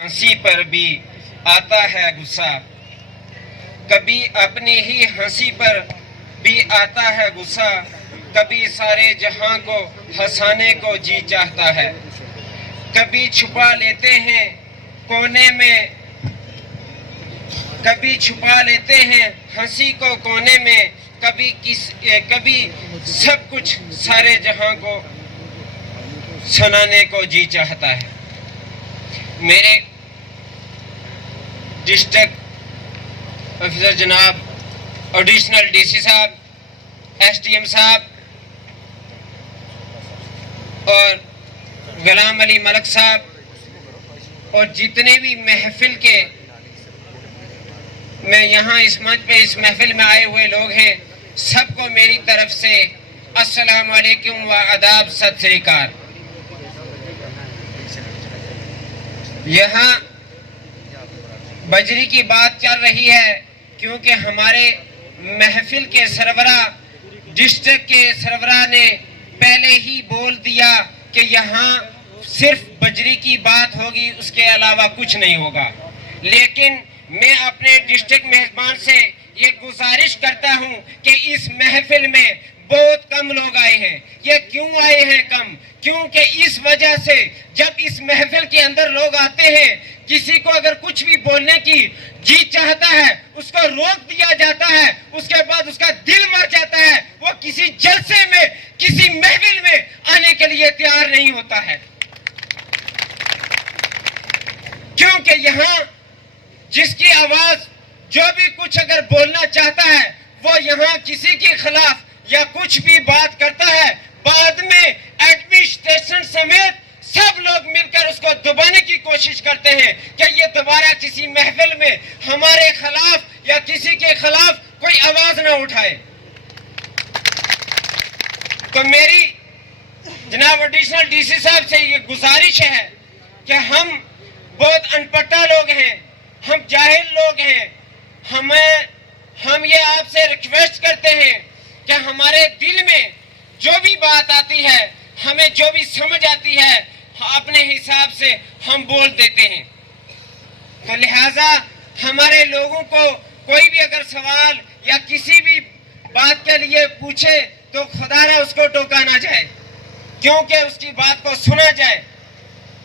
ہنسی پر بھی آتا ہے غصہ، کبھی اپنی ہی ہنسی پر بھی آتا ہے غصہ، کبھی سارے جہاں کو ہنسانے کو جی چاہتا ہے، کبھی چھپا لیتے ہیں کونے میں، کبھی چھپا لیتے ہیں ہنسی کو کونے میں، کبھی سب کچھ سارے جہاں کو سنانے کو جی چاہتا ہے۔ میرے ڈسٹرکٹ آفیسر جناب ایڈیشنل ڈی سی صاحب، ایس ڈی ایم صاحب اور غلام علی ملک صاحب اور جتنے بھی محفل کے میں یہاں اس منچ پہ اس محفل میں آئے ہوئے لوگ ہیں، سب کو میری طرف سے السلام علیکم و آداب، ست سری اکال۔ یہاں بجری کی بات چل رہی ہے کیونکہ ہمارے محفل کے سربراہ، ڈسٹرکٹ کے سربراہ نے پہلے ہی بول دیا کہ یہاں صرف بجری کی بات ہوگی، اس کے علاوہ کچھ نہیں ہوگا۔ لیکن میں اپنے ڈسٹرکٹ میزبان سے یہ گزارش کرتا ہوں کہ اس محفل میں بہت کم لوگ آئے ہیں۔ یہ کیوں آئے ہیں کم؟ کیونکہ اس وجہ سے جب اس محفل کے اندر لوگ آتے ہیں، کسی کو اگر کچھ بھی بولنے کی جی چاہتا ہے، اس کو روک دیا جاتا ہے، اس کے بعد اس کا دل مر جاتا ہے، وہ کسی جلسے میں، کسی محفل میں آنے کے لیے تیار نہیں ہوتا ہے۔ کیونکہ یہاں جس کی آواز جو بھی کچھ اگر بولنا چاہتا ہے، وہ یہاں کسی کے خلاف یا کچھ بھی بات کرتا ہے، بعد میں ایڈمنسٹریشن سمیت سب لوگ مل کر اس کو دبانے کی کوشش کرتے ہیں کہ یہ دوبارہ کسی محفل میں ہمارے خلاف یا کسی کے خلاف کوئی آواز نہ اٹھائے۔ تو میری جناب ایڈیشنل ڈی سی صاحب سے یہ گزارش ہے کہ ہم بہت ان پڑھا لوگ ہیں، ہم جاہل لوگ ہیں، ہم یہ آپ سے ریکویسٹ کرتے ہیں کہ ہمارے دل میں جو بھی بات آتی ہے، ہمیں جو بھی سمجھ آتی ہے، اپنے حساب سے ہم بول دیتے ہیں۔ تو لہٰذا ہمارے لوگوں کو کوئی بھی اگر سوال یا کسی بھی بات کے لیے پوچھے تو خدا نہ اس کو ٹوکا نہ جائے، کیونکہ اس کی بات کو سنا جائے۔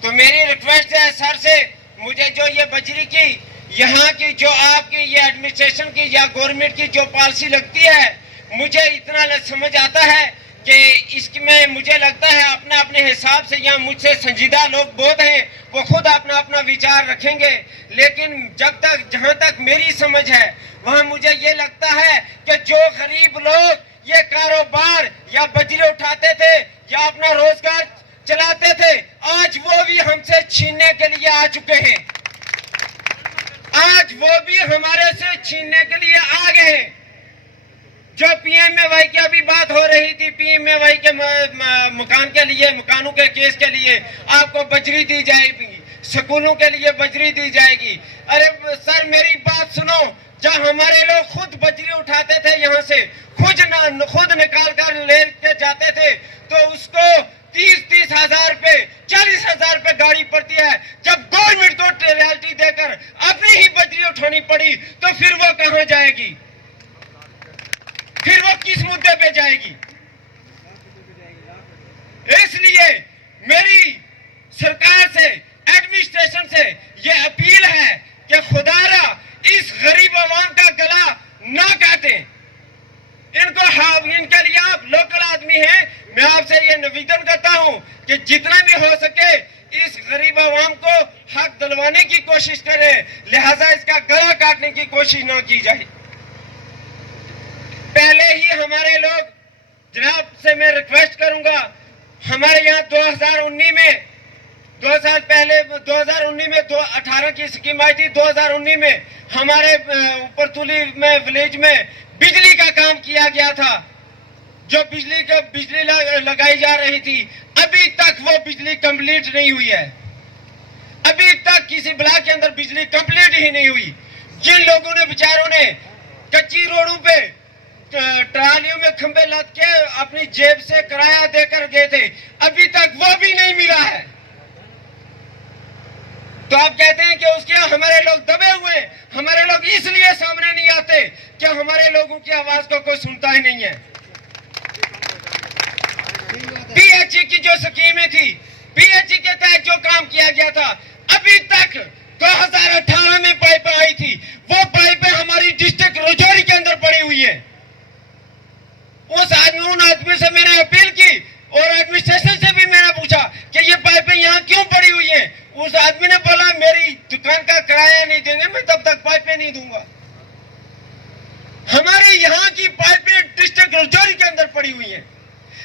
تو میری ریکویسٹ ہے سر سے، مجھے جو یہ بجری کی یہاں کی جو آپ کی یہ ایڈمنسٹریشن کی یا گورنمنٹ کی جو پالیسی لگتی ہے، مجھے اتنا سمجھ آتا ہے کہ اس میں مجھے لگتا ہے اپنا اپنے حساب سے یہاں مجھ سے سنجیدہ لوگ بہت ہیں، وہ خود اپنا اپنا وچار رکھیں گے، لیکن جہاں تک میری سمجھ ہے وہاں مجھے یہ لگتا ہے کہ جو غریب لوگ یہ کاروبار یا بجری اٹھاتے تھے یا اپنا روزگار چلاتے تھے، آج وہ بھی ہم سے چھیننے کے لیے آ چکے ہیں، آج وہ بھی ہمارے سے چھیننے کے لیے آ گئے ہیں۔ جو پی ایم اے وائی کی ابھی بات ہو رہی تھی، پی ایم اے وائی کے مکان کے لیے، مکانوں کے کیس کے لیے آپ کو بجری دی جائے گی، سکولوں کے لیے بجری دی جائے گی۔ ارے سر میری بات سنو، جب ہمارے لوگ خود بجری اٹھاتے تھے یہاں سے، خود نکال کر لے کے جاتے تھے، تو اس کو 30 ہزار پہ 40 ہزار پہ گاڑی پڑتی ہے۔ جب گورنمنٹ کو ریالٹی دے کر اپنی ہی بجری اٹھانی پڑی تو پھر وہ کہاں جائے گی؟ پھر وہ کس مدے پہ جائے گی؟ اس لیے میری سرکار سے، ایڈمنسٹریشن سے یہ اپیل ہے کہ خدا را اس غریب عوام کا گلا نہ کاٹیں۔ ان کے لیے آپ لوکل آدمی ہیں، میں آپ سے یہ نویدن کرتا ہوں کہ جتنا بھی ہو سکے اس غریب عوام کو حق دلوانے کی کوشش کریں، لہذا اس کا گلا کاٹنے کی کوشش نہ کی جائے۔ پہلے ہی ہمارے لوگ، جناب سے میں ریکویسٹ کروں گا، ہمارے یہاں 2019 میں 2 سال پہلے 2019 میں 18 کی اسکیم آئی تھی، 2019 میں ہمارے اوپر تولی میں ولیج میں بجلی کا کام کیا گیا تھا، جو بجلی لگائی جا رہی تھی، ابھی تک وہ بجلی کمپلیٹ نہیں ہوئی ہے، ابھی تک کسی بلاک کے اندر بجلی کمپلیٹ ہی نہیں ہوئی۔ جن لوگوں نے بیچاروں نے کچی روڈوں پہ ٹرالیوں میں کھمبے لد کے اپنی جیب سے کرایہ دے کر گئے تھے، ابھی تک وہ بھی نہیں ملا ہے۔ تو آپ کہتے ہیں کہ اس کے ہمارے لوگ دبے ہوئے ہیں. ہمارے لوگ اس لیے سامنے نہیں آتے کہ ہمارے لوگوں کی آواز کو کوئی سنتا ہی نہیں ہے. پی ایچ ای کی جو سکیمیں تھی, پی ایچ ای کے تحت جو کام کیا گیا تھا, ابھی تک 2018 میں پائپیں آئی تھی, وہ پائپیں ہماری ڈسٹرکٹ رجوری کے اندر پڑی ہوئی ہیں. ان آدمی سے میں نے اپیل کی اور ایڈمنسٹریشن سے بھی میں نے پوچھا کہ یہ پائپیں یہاں کیوں پڑی ہوئی ہیں. اس آدمی نے بولا میری دکان کا کرایہ نہیں دیں گے, میں تب تک پائپیں نہیں دوں گا. ہمارے یہاں کی پائپیں ڈسٹرکٹ رجوری کے اندر پڑی ہوئی ہیں,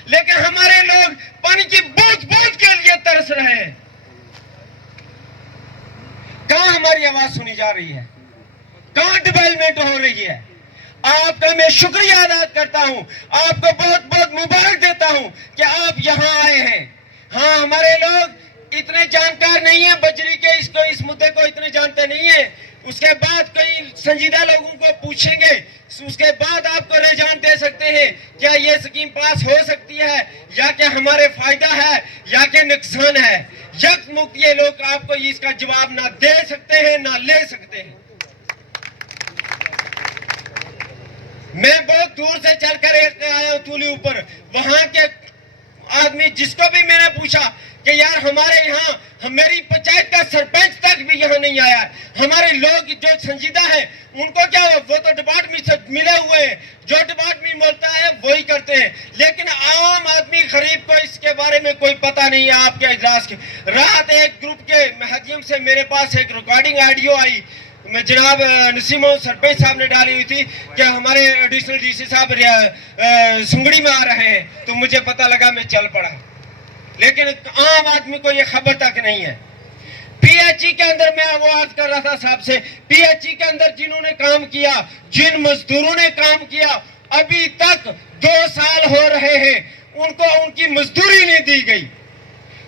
لیکن ہمارے لوگ پانی کی بوجھ بوجھ کے لیے ترس رہے ہیں. کہاں ہماری آواز سنی جا رہی ہے؟ کہاں ڈیولپمنٹ ہو رہی ہے؟ آپ کا میں شکریہ ادا کرتا ہوں, آپ کو بہت بہت مبارک دیتا ہوں کہ آپ یہاں آئے ہیں. ہاں, ہمارے لوگ اتنے جانکار نہیں ہیں بجری کے, اس مدعے کو اتنے جانتے نہیں ہیں. اس کے بعد کئی سنجیدہ لوگوں کو پوچھیں گے, اس کے بعد آپ کو رجحان دے سکتے ہیں کیا یہ سکیم پاس ہو سکتی ہے یا کہ ہمارے فائدہ ہے یا کہ نقصان ہے. یک مکت یہ لوگ آپ کو اس کا جواب نہ دے سکتے ہیں نہ لے سکتے ہیں. میں بہت دور سے چل کر آیا ہوں تولی اوپر. وہاں کے آدمی جس کو بھی میں نے پوچھا کہ یار ہمارے یہاں میری پنچایت کا سرپنچ تک بھی یہاں نہیں آیا. ہمارے لوگ جو سنجیدہ ہیں ان کو کیا ہوا, وہ تو ڈپارٹمنٹ سے ملے ہوئے ہیں, جو ڈپارٹمنٹ بولتا ہے وہی کرتے ہیں, لیکن عام آدمی غریب کو اس کے بارے میں کوئی پتہ نہیں ہے. آپ کے اجلاس کی رات ایک گروپ کے محدیم سے میرے پاس ایک ریکارڈنگ آڈیو آئی, میں جناب نسیم سرپنچ صاحب نے ڈالی ہوئی تھی کہ ہمارے ایڈیشنل ڈی سی صاحب سنگڑی میں آ رہے ہیں, تو مجھے پتہ لگا, میں چل پڑا. لیکن عام آدمی کو یہ خبر تک نہیں ہے. پی ایچ ای کے اندر میں وہ عرض کر رہا تھا صاحب سے, پی ایچ ای کے اندر جنہوں نے کام کیا, جن مزدوروں نے کام کیا, ابھی تک 2 سال ہو رہے ہیں, ان کو ان کی مزدوری نہیں دی گئی.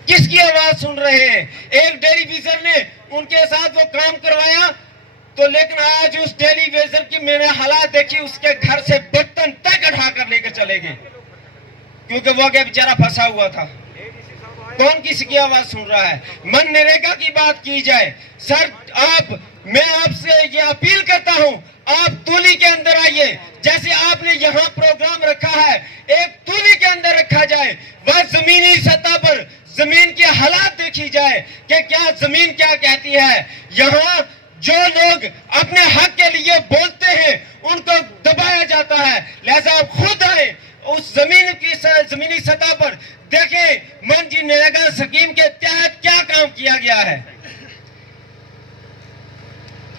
کس کی آواز سن رہے ہیں؟ ایک ڈیلی ویژن نے ان کے ساتھ وہ کام کروایا, تو لیکن آج اس ڈیلی ویژن کی میں نے حالات دیکھی, اس کے گھر سے برتن تک اٹھا کر لے کر چلے گئے, کیونکہ وہ بیچارہ پھنسا ہوا تھا. کون کسی کی آواز سن رہا ہے؟ من نریگا کی بات کی جائے. سر میں آپ سے یہ اپیل کرتا ہوں, آپ تولی کے اندر آئیے, جیسے آپ نے یہاں پروگرام رکھا ہے, ایک تولی کے اندر رکھا جائے, وہ زمینی سطح پر زمین کی حالات دیکھی جائے کہ کیا زمین کیا کہتی ہے. یہاں جو لوگ اپنے حق کے لیے بولتے ہیں ان کو دبایا جاتا ہے. لہذا آپ خود آئیں, اس زمینی سطح پر دیکھیں منجی نریگا سکیم کے تحت کیا کام کیا گیا ہے.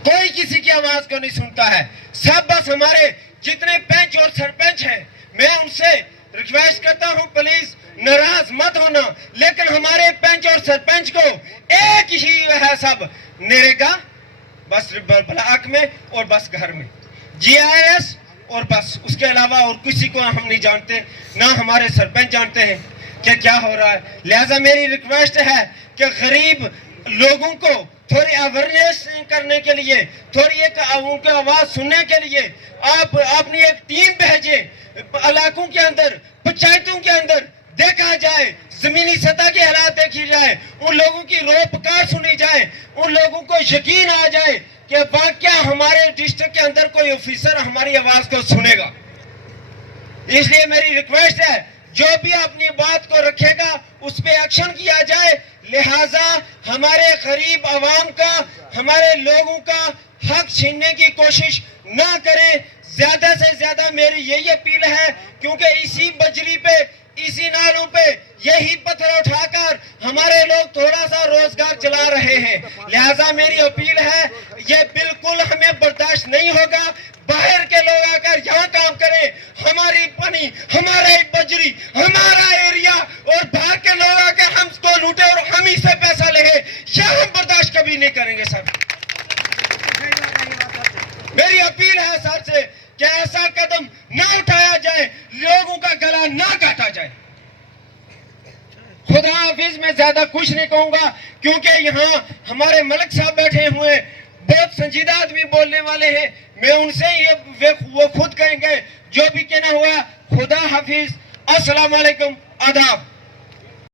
کوئی کسی کی آواز کو نہیں سنتا ہے. سب بس ہمارے جتنے پنچ اور سرپنچ ہیں, میں ان سے ریکویسٹ کرتا ہوں پلیز ناراض مت ہونا, لیکن ہمارے پنچ اور سرپنچ کو ایک ہی ہے, سب نریگا بس بلاک میں اور بس گھر میں, جی آئی ایس اور بس, اس کے علاوہ اور کسی کو ہم نہیں جانتے, نہ ہمارے سرپنچ جانتے ہیں کہ کیا ہو رہا ہے. لہذا میری ریکویسٹ ہے کہ غریب لوگوں کو تھوڑی اویئرنیس کرنے کے لیے, تھوڑی ایک ان کی آواز سننے کے لیے آپ اپنی ایک ٹیم بھیجیں, علاقوں کے اندر, پنچایتوں کے اندر دیکھا جائے, زمینی سطح کی حالات دیکھی جائے, ان لوگوں کی رو پکار سنی جائے, ان لوگوں کو یقین آ جائے کہ واقعہ ہمارے ڈسٹرکٹ کے اندر کوئی آفیسر ہماری آواز کو سنے گا. اس لیے میری ریکویسٹ ہے, جو بھی اپنی بات کو رکھے گا اس پہ ایکشن کیا جائے. لہذا ہمارے غریب عوام کا, ہمارے لوگوں کا حق چھیننے کی کوشش نہ کریں. زیادہ سے زیادہ میری یہی اپیل ہے, کیونکہ اسی بجری پہ, اسی نالوں پہ یہی پتھر اٹھا کر ہمارے لوگ تھوڑا سا روزگار چلا رہے ہیں. لہذا میری اپیل ہے, یہ بالکل ہمیں برداشت نہیں ہوگا. باہر کے لوگ آ کر یہاں کام کریں, ہماری پانی, ہمارا بجری, ہمارا ایریا, اور باہر کے لوگ آ کر ہم کو لوٹے اور ہم ہی سے پیسہ لے, یہ ہم برداشت کبھی نہیں کریں گے. سر میری اپیل ہے سر سے کہ ایسا قدم نہ اٹھایا جائے, لوگوں کا گلا نہ کاٹا جائے. خدا حافظ. میں زیادہ کچھ نہیں کہوں گا, کیونکہ یہاں ہمارے ملک صاحب بیٹھے ہوئے, بہت سنجیدہ آدمی بولنے والے ہیں. میں ان سے وہ خود کہیں گے, جو بھی کہنا ہوا. خدا حافظ. السلام علیکم. آداب.